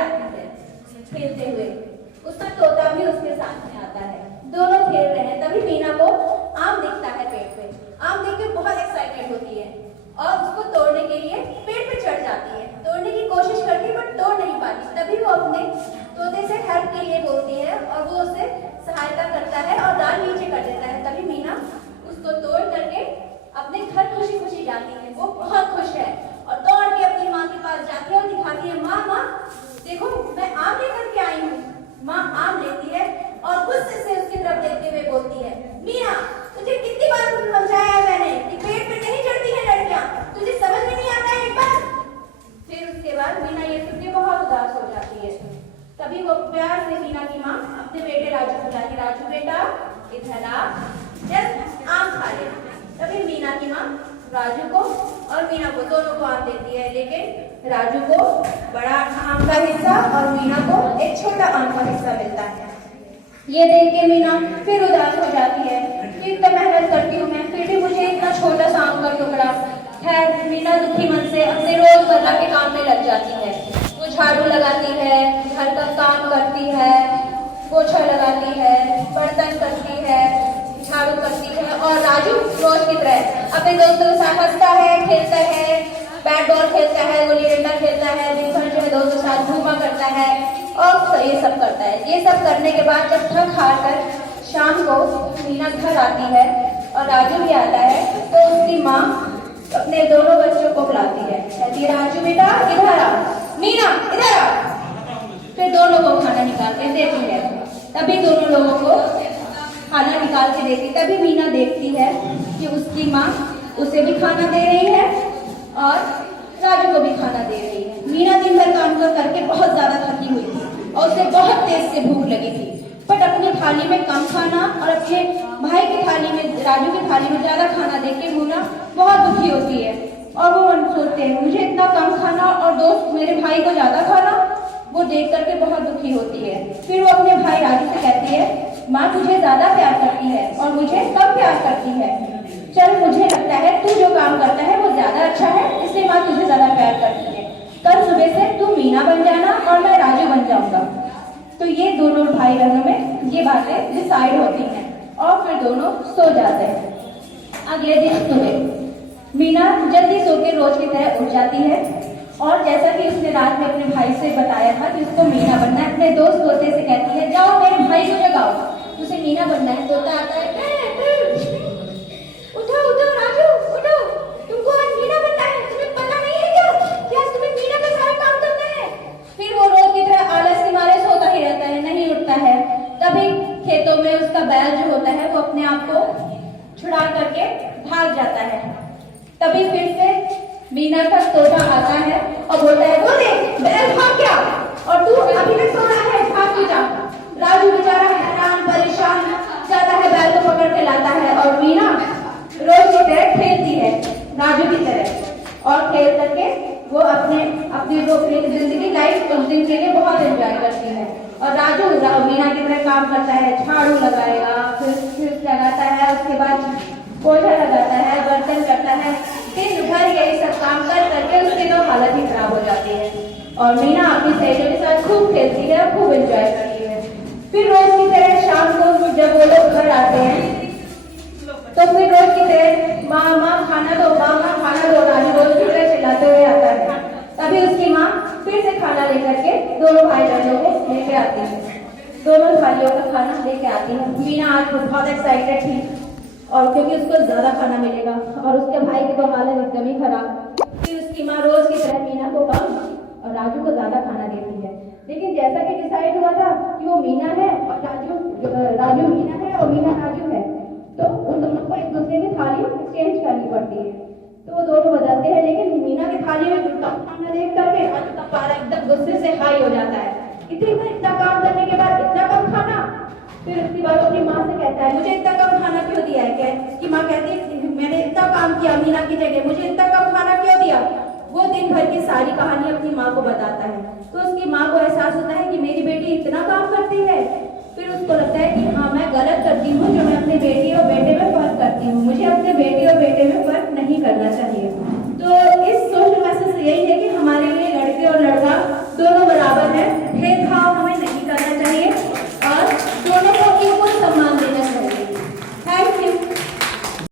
आती है खेलते हुए, उसका तोता भी उसके साथ में आता है। दोनों खेल रहे हैं, तभी मीना को आम दिखता है पेड़ पे। आम देख के बहुत एक्साइटेड होती है और उसको तोड़ने के लिए पेड़ पे चढ़ जाती है। तोड़ने की कोशिश करती है बट तोड़ नहीं पाती। तभी वो अपने तोते से हेल्प के लिए बोलती है और वो उसे सहायता करता है और डाल नीचे कर देता है। तभी मीना उसको तोड़ करके अपने घर खुशी खुशी जाती है। वो बहुत खुश है और दौड़ के अपनी माँ के पास जाती है और दिखाती है, माँ माँ देखो मैं आम लेकर के आई हूँ। माँ आम लेती है और गुस्से से उसकी तरफ देखते हुए बोलती है, मीना तुझे कितनी बार समझाया है मैंने कि पेड़ पे नहीं चढ़ती है लड़कियां, तुझे समझ में नहीं आता है एक बार। फिर उसके बाद मीना ये सुन के बहुत उदास हो जाती है। तभी वो प्यार से मीना की माँ अपने बेटे राजू को बुलाती, राजू बेटा इधर आ, जस्ट आम खा ले। तभी मीना की माँ राजू को और मीना को दोनों को आम देती है, लेकिन राजू को बड़ा आम का हिस्सा और मीना को एक छोटा आम का हिस्सा मिलता है। ये देख के मीना फिर उदास हो जाती है कि इतना मेहनत करती हूँ मैं, फिर भी मुझे इतना छोटा सा आम का टुकड़ा। खैर मीना दुखी मन से अपने रोजमर्रा के काम में लग जाती है। वो झाड़ू लगाती है, घर का काम करती है, पोछा लगाती है, बर्तन करती है, झाड़ू करती है और राजू रोज की तरह अपने दोस्तों के साथ हंसता है, खेलता है, बैट बॉल खेलता है, गुल्ली डंडा खेलता है, दिन भर जो है दोस्तों के साथ घूमा करता है और ये सब करता है। ये सब करने के बाद जब थक हार कर शाम को मीना घर आती है और राजू भी आता है तो उसकी माँ अपने दोनों बच्चों को बुलाती है, कहती है राजू बेटा इधर आ, मीना इधर आ। फिर दोनों को खाना निकाल के देती है। तभी दोनों लोगों को खाना निकाल के देती, तभी मीना देखती है कि उसकी माँ उसे भी खाना दे रही है और राजू को भी खाना दे रही है। मीना दिन भर काम करके बहुत ज्यादा थकी हुई थी और उसे बहुत तेज से भूख लगी थी, बट अपनी थाली में कम खाना और अपने भाई की थाली में, राजू की थाली में ज्यादा खाना देके मीना बहुत दुखी होती है और वो सोचते हैं मुझे इतना कम खाना और दोस्त मेरे भाई को ज्यादा खाना, वो देख करके बहुत दुखी होती है। फिर वो अपने भाई राजू से कहती है, माँ तुझे ज्यादा प्यार करती है और मुझे कम प्यार करती है। चल मुझे लगता है तू जो काम करता है वो ज्यादा अच्छा है, इसलिए माँ तुझे ज्यादा प्यार करती है। कल सुबह से तू मीना बन जाना और मैं राजू बन जाऊंगा। तो ये दोनों भाई बहनों में ये बातें डिसाइड होती हैं और फिर दोनों सो जाते हैं। अगले दिन सुबह मीना जल्दी सो के रोज की तरह उठ जाती है और जैसा कि उसने रात में अपने भाई से बताया था कि उसको मीना बनना है, अपने दोस्त तोते से कहती है, जाओ मेरे भाई को जगाओ, उसे मीना बनना है। तोता आता है, उठो उठो राजू उठो, तुमको आज मीना बनना है, तुम्हें पता नहीं है क्या कि आज तुम्हें मीना का सारा काम करना है। फिर वो रोज की तरह आलस के मारे सोता ही रहता है, नहीं उठता है। तभी खेतों में उसका बैल जो होता है वो अपने आप को छुड़ा करके भाग जाता है। तभी फिर से मीना का तोता आता है और बोलता है, वो देख बैल भाग गया और तू अभी तक सो रहा है, भाग क्यों जा। राजू बेचारा हैरान परेशान जाता है, बैल को पकड़ के लाता है और मीना रोज की तरह खेलती है राजू की तरह और खेल करके वो अपनी जिंदगी लाइफ उस दिन के लिए बहुत एंजॉय करती है। और राजू मीना की तरह काम करता है, झाड़ू लगाएगा, फिर लगाता है, उसके बाद पोछा लगाता है, बर्तन करता है, दिन भर यही सब काम कर करके उसकी तो हालत ही खराब हो जाती है। और मीना अपनी सहेलियों के साथ खूब खेलती है, खूब एंजॉय करती है। फिर रोज की तरह शाम को जब वो लोग घर आते हैं तो फिर रोज की तरह माँ माँ खाना दो, माँ माँ खाना दो, राजू रोज की तरह चिल्लाते हुए आता है। तभी उसकी माँ फिर से खाना लेकर के दोनों भाई बहनों को लेके आती है, दोनों भाइयों का खाना लेके आती है। मीना आज बहुत एक्साइटेड थी और क्योंकि उसको ज्यादा खाना मिलेगा और उसके भाई की तो हालत एकदम ही खराब। फिर उसकी माँ रोज की तरह मीना को कम और राजू को ज्यादा खाना देती है। लेकिन जैसा कि डिसाइड हुआ था कि वो मीना है और राजू मीना है और मीना राजू है, तो उन दोनों को एक दूसरे की थाली एक्सचेंज करनी पड़ती है। तो वो दोनों बदलते हैं, लेकिन मीना की थाली में कम खाना देख करके राजू का पारा एकदम गुस्से से हाई हो जाता है, इतना काम करने के बाद इतना कम खाना। फिर उसकी बात अपनी माँ से कहता है, मुझे इतना कम खाना क्यों दिया है। क्या उसकी माँ कहती है, मैंने इतना काम किया मीना की जगह, मुझे इतना कम खाना क्यों दिया। वो दिन भर की सारी कहानी अपनी माँ को बताता है तो उसकी माँ को एहसास होता है कि मेरी बेटी इतना काम करती है। फिर उसको लगता है कि हाँ मैं गलत